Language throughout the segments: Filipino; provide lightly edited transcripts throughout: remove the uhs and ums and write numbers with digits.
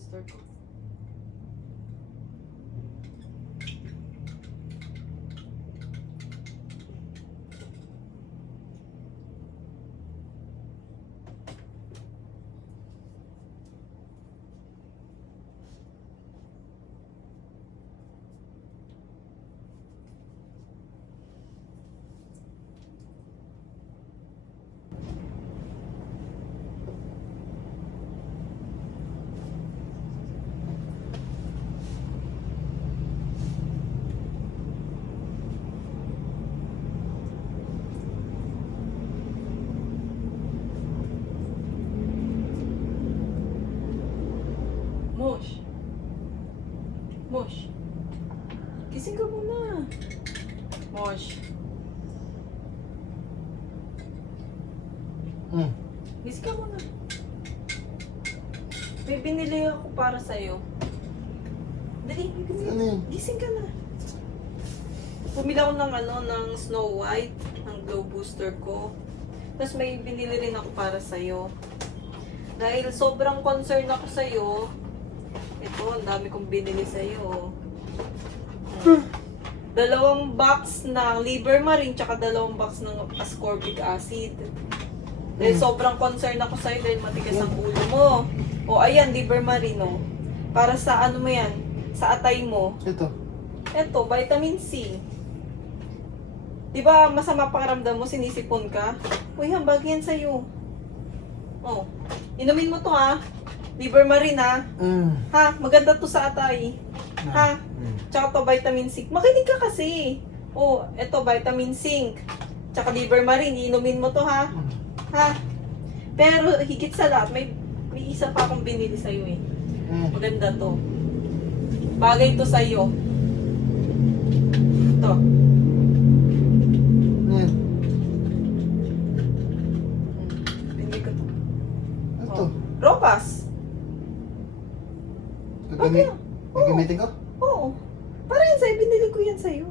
booster ko. Mosh. Mosh. Gising ka muna. Mosh. Gising ka muna. May binili ako para sa'yo. Dali, Ano yun? gising ka na. Bumili ako ng Snow White, ng Glow Booster ko. Tapos may binili rin ako para sa'yo. Dahil sobrang concern ako sa'yo, ito, ang dami kong binili sa'yo. Dalawang box ng liver marine, tsaka dalawang box ng ascorbic acid. Dahil sobrang concern ako sa'yo dahil matigas ang ulo mo. O, ayan, liver marine, o. Para sa ano mo yan, sa atay mo. Ito. Ito, vitamin C. Di ba masama pakiramdam mo, sinisipon ka? Uy, hambag yan sa'yo. Oh, inumin mo to ha. Liver marine ha. Ha, maganda to sa atay. Ha? Tsaka to vitamin C. Makinig ka kasi. Oh, eto vitamin zinc. Tsaka liver marine, inumin mo to ha. Ha? Pero higit sa lahat, may isa pa akong binili sa'yo eh. Maganda to. Bagay to sa'yo. Ito. Yan. Binili ko to. Ito. Ropas. Gagamit. Oo. Gagamitin ko? Oo. Para yan sa'yo, binili ko yan sa'yo.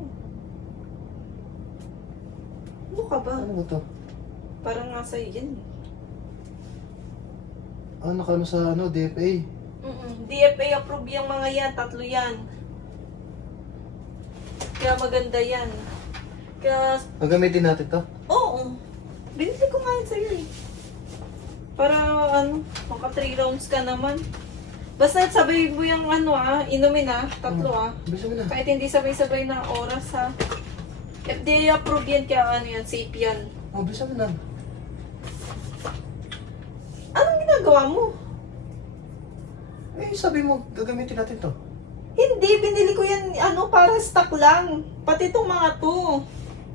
Ano ka ba? Ano ba to? Parang nga sa'yo yan. Ano ka sa DFA? DFA approve yung mga yan, tatlo yan. Kaya maganda yan. Kaya, Gagamitin natin to? oo. Binili ko nga yan sa'yo eh. Para maka 3 rounds ka naman. Basta sabay mo yung inumin tatlo Bisa mo na. Kahit hindi sabay-sabay na oras ha. FDA approve yan, kaya yan, safe yan. Oh, bisa mo na. Anong ginagawa mo? Eh, sabi mo, gagamitin natin to. Hindi, binili ko yan, para stock lang. Pati itong mga to.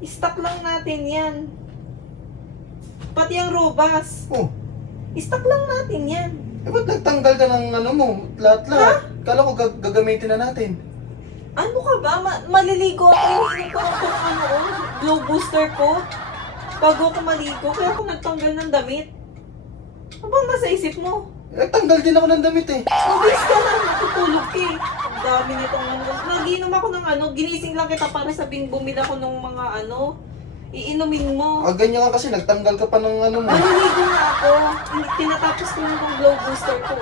Stock lang natin yan. Pati ang robas. Oh, Stock lang natin yan. eh ba't nagtanggal ka ng mo? Lahat-lahat. Kala ko gagamitin na natin. Ano ka ba? Maliligo ako. Hinihingi ko lang kung glow booster ko. Bago ako maligo, kaya ako nagtanggal ng damit. Ano bang nasa isip mo? Nagtanggal din ako ng damit eh. Mabilis ka lang, natutulog ka eh. Ang dami nitong nagiinom ako ng ginising lang kita para sabing bumili ako ng mga iinumin mo. Ah, ganyan ka kasi, nagtanggal ka pa ng mo. Maliligo na ako. Tinatapos ko lang yung glow booster ko.